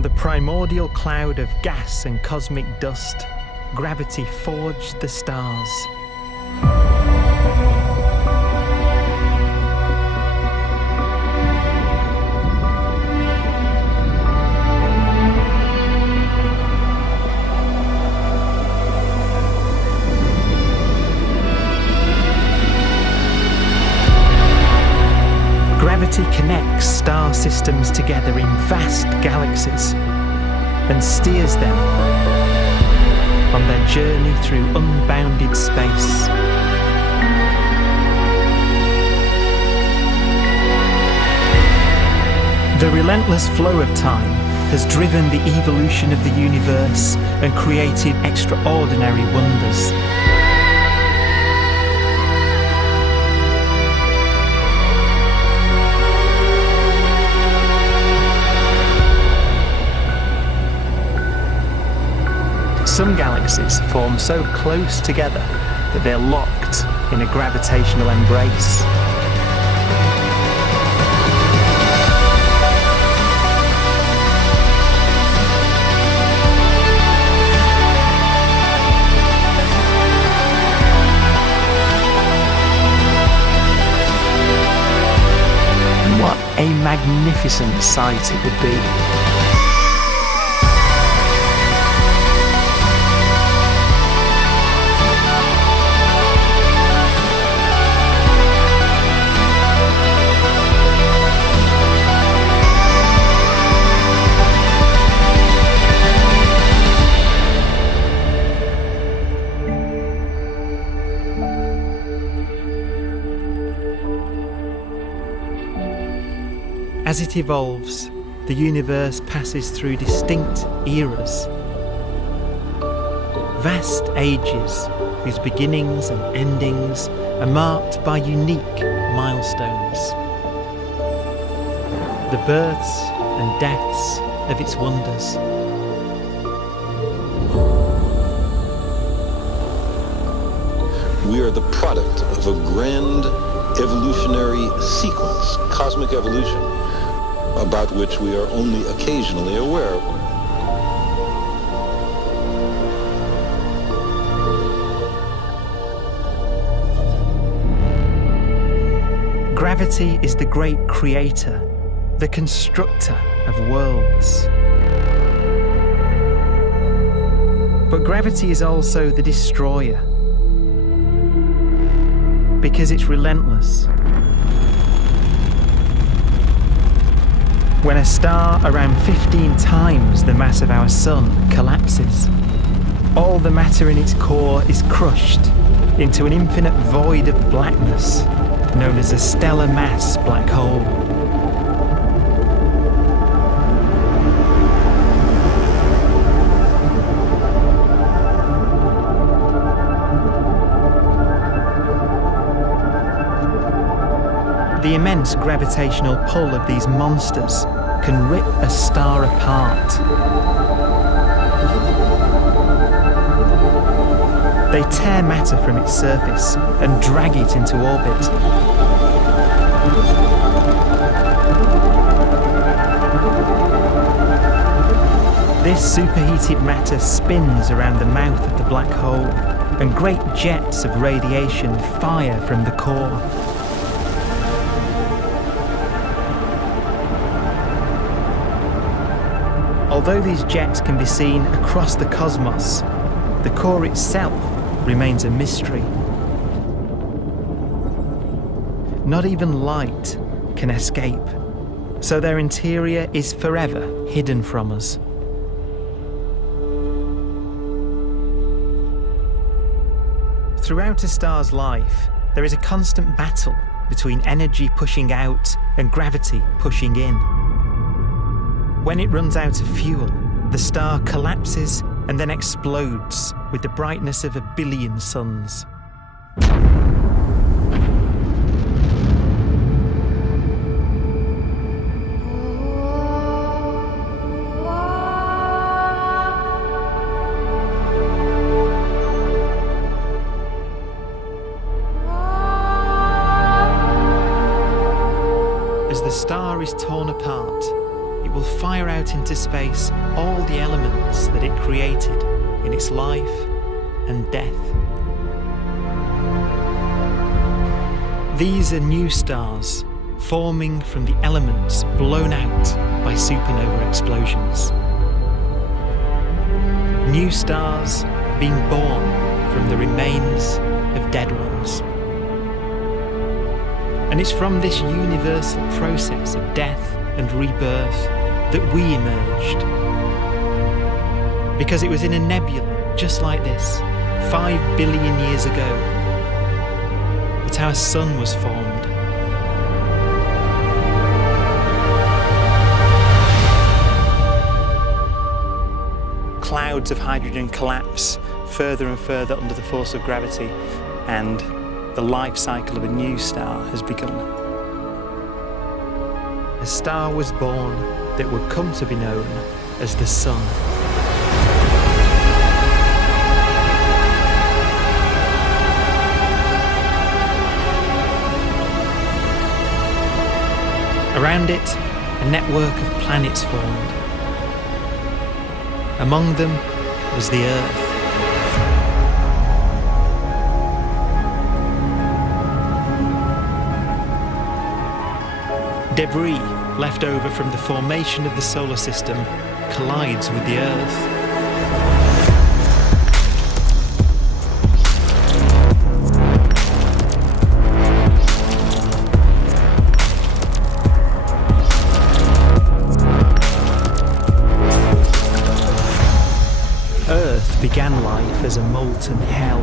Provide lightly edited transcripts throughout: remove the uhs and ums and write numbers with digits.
From the primordial cloud of gas and cosmic dust, gravity forged the stars. Gravity connects star systems together in vast galaxies and steers them on their journey through unbounded space. The relentless flow of time has driven the evolution of the universe and created extraordinary wonders. Some galaxies form so close together that they're locked in a gravitational embrace. What a magnificent sight it would be. As it evolves, the universe passes through distinct eras. Vast ages whose beginnings and endings are marked by unique milestones. The births and deaths of its wonders. We are the product of a grand evolutionary sequence, cosmic evolution, about which we are only occasionally aware. Gravity is the great creator, the constructor of worlds. But gravity is also the destroyer, because it's relentless. When a star around 15 times the mass of our Sun collapses, all the matter in its core is crushed into an infinite void of blackness known as a stellar mass black hole. The immense gravitational pull of these monsters can rip a star apart. They tear matter from its surface and drag it into orbit. This superheated matter spins around the mouth of the black hole, and great jets of radiation fire from the core. Although these jets can be seen across the cosmos, the core itself remains a mystery. Not even light can escape, so their interior is forever hidden from us. Throughout a star's life, there is a constant battle between energy pushing out and gravity pushing in. When it runs out of fuel, the star collapses and then explodes with the brightness of 1 billion suns. As the star is torn apart, it will fire out into space all the elements that it created in its life and death. These are new stars forming from the elements blown out by supernova explosions. New stars being born from the remains of dead ones. And it's from this universal process of death and rebirth that we emerged. Because it was in a nebula just like this, 5 billion years ago, that our sun was formed. Clouds of hydrogen collapse further and further under the force of gravity, and the life cycle of a new star has begun. A star was born that would come to be known as the Sun. Around it, a network of planets formed. Among them was the Earth. Debris left over from the formation of the solar system collides with the Earth. Earth began life as a molten hell.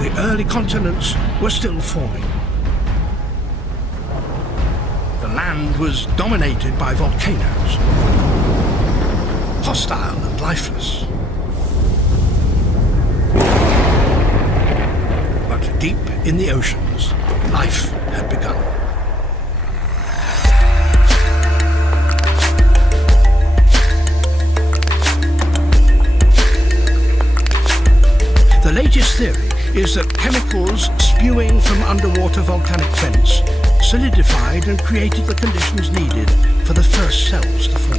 The early continents were still forming. The land was dominated by volcanoes, hostile and lifeless. But deep in the oceans, life had begun. The latest theory is that chemicals spewing from underwater volcanic vents solidified and created the conditions needed for the first cells to form.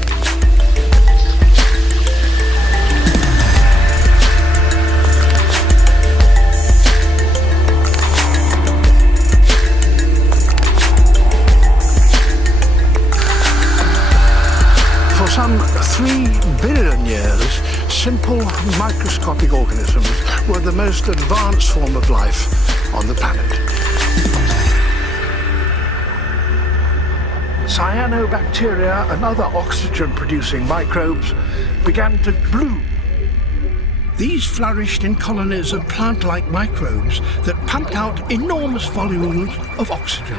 For some 3 billion years, simple microscopic organisms were the most advanced form of life on the planet. Cyanobacteria and other oxygen-producing microbes began to bloom. These flourished in colonies of plant-like microbes that pumped out enormous volumes of oxygen.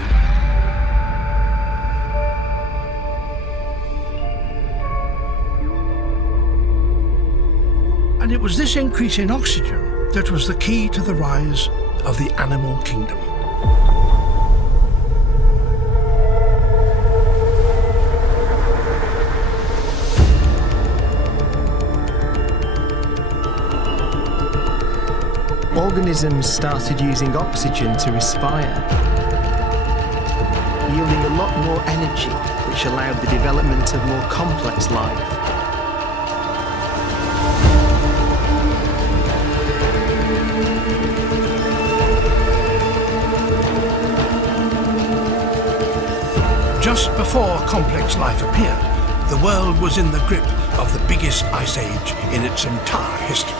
And it was this increase in oxygen that was the key to the rise of the animal kingdom. Organisms started using oxygen to respire, yielding a lot more energy, which allowed the development of more complex life. Just before complex life appeared, the world was in the grip of the biggest ice age in its entire history.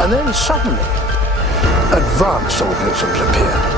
And then suddenly, advanced organisms appeared.